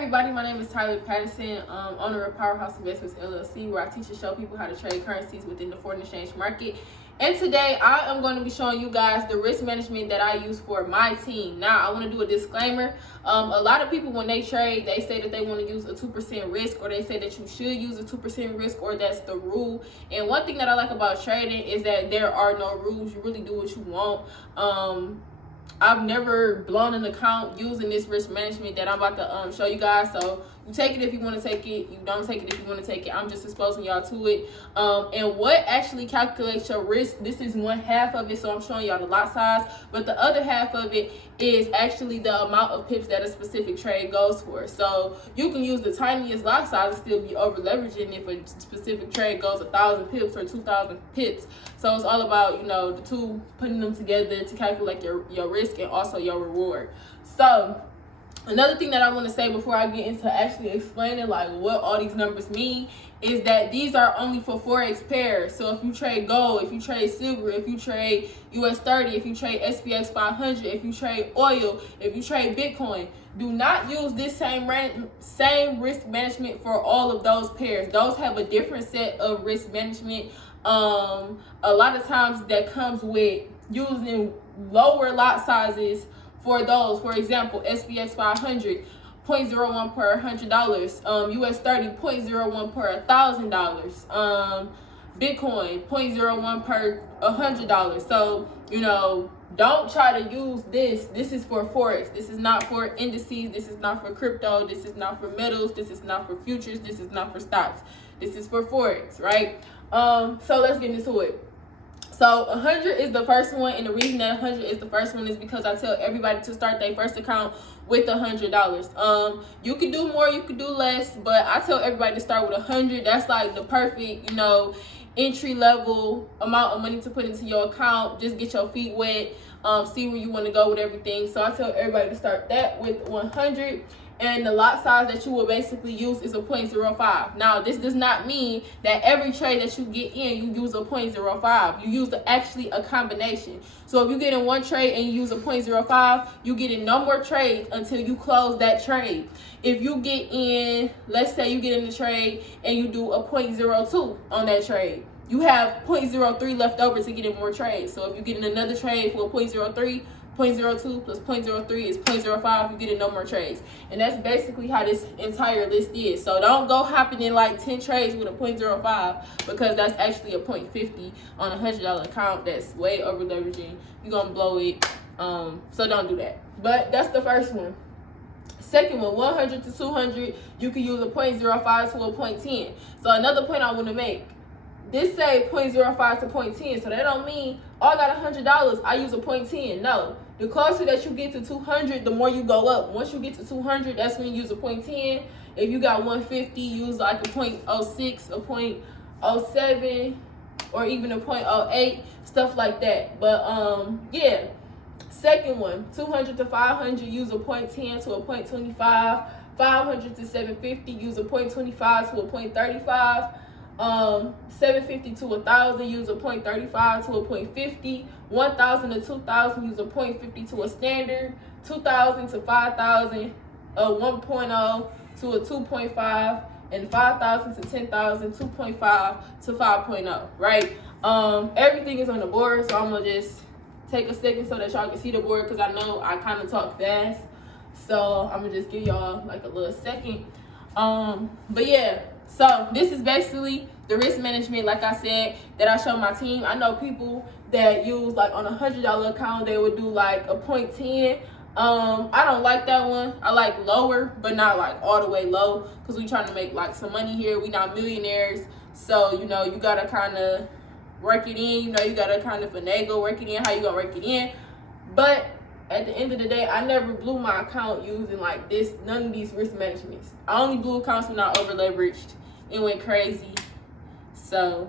everybody, my name is Tyler Patterson, owner of Powerhouse Investments LLC, where I teach and show people how to trade currencies within the foreign exchange market. And today I am going to be showing you guys the risk management that I use for my team. Now I want to do a disclaimer. A lot of people, when they trade, they say that they want to use a 2% risk, or they say that you should use a 2% risk, or that's the rule. And one thing that I like about trading is that there are no rules. You really do what you want. I've never blown an account using this risk management that I'm about to show you guys. So you take it if you want to take it. You don't take it if you want to take it. I'm just exposing y'all to it. And what actually calculates your risk, this is one half of it. So I'm showing y'all the lot size. But the other half of it is actually the amount of pips that a specific trade goes for. So you can use the tiniest lot size and still be over leveraging if a specific trade goes 1,000 pips or 2,000 pips. So it's all about, you know, the two, putting them together to calculate your risk and also your reward. So another thing that I want to say before I get into actually explaining like what all these numbers mean is that these are only for Forex pairs. So if you trade gold, if you trade silver, if you trade US 30, if you trade SPX 500, if you trade oil, if you trade Bitcoin, do not use this same risk management for all of those pairs. Those have a different set of risk management. A lot of times that comes with using lower lot sizes for those. For example, SPX 500, 0.01 per $100. US 30, 0.01 per $1,000. Bitcoin, 0.01 per $100. So, you know, don't try to use this. This is for Forex. This is not for indices. This is not for crypto. This is not for metals. This is not for futures. This is not for stocks. This is for Forex, right? So let's get into it. So 100 is the first one, and the reason that 100 is the first one is because I tell everybody to start their first account with $100. You can do more, you can do less, but I tell everybody to start with 100. That's like the perfect, you know, entry level amount of money to put into your account. Just get your feet wet, see where you want to go with everything. So I tell everybody to start that with 100. And the lot size that you will basically use is a 0.05. Now, this does not mean that every trade that you get in, you use a 0.05. You use actually a combination. So if you get in one trade and you use a 0.05, you get in no more trades until you close that trade. If you get in, let's say you get in the trade and you do a 0.02 on that trade, you have 0.03 left over to get in more trades. So if you get in another trade for a 0.03, 0.02 plus 0.03 is 0.05. You get in no more trades. And that's basically how this entire list is. So don't go hopping in like 10 trades with a 0.05, because that's actually a 0.50 on a $100 account. That's way over leveraging. You're gonna blow it. So don't do that. But that's the first one. Second one, 100 to 200, you can use a 0.05 to a 0.10. So another point I want to make. This say 0.05 to 0.10, so that don't mean, oh, I got $100, I use a 0.10. No, the closer that you get to 200, the more you go up. Once you get to 200, that's when you use a 0.10. If you got 150, use like a 0.06, a 0.07, or even a 0.08, stuff like that. But yeah. Second one, 200 to 500, use a 0.10 to a 0.25. 500 to 750, use a 0.25 to a 0.35. 750 to 1,000, use a 0.35 to a 0.50. 1,000 to 2,000, use a 0.50 to a standard. 2,000 to 5,000, a 1.0 to a 2.5, and 5,000 to 10,000, 2.5 to 5.0. Right? Everything is on the board, so I'm gonna just take a second so that y'all can see the board, because I know I kind of talk fast. So I'm gonna just give y'all like a little second. But yeah. So this is basically the risk management, like I said, that I show my team. I know people that use like on a $100 account, they would do like a 0.10. I don't like that one. I like lower, but not like all the way low, because we trying to make like some money here. We not millionaires. So, you know, you got to kind of work it in. You know, you got to kind of finagle, work it in, how you going to work it in. But at the end of the day, I never blew my account using like this, none of these risk managements. I only blew accounts when I over leveraged. It went crazy. So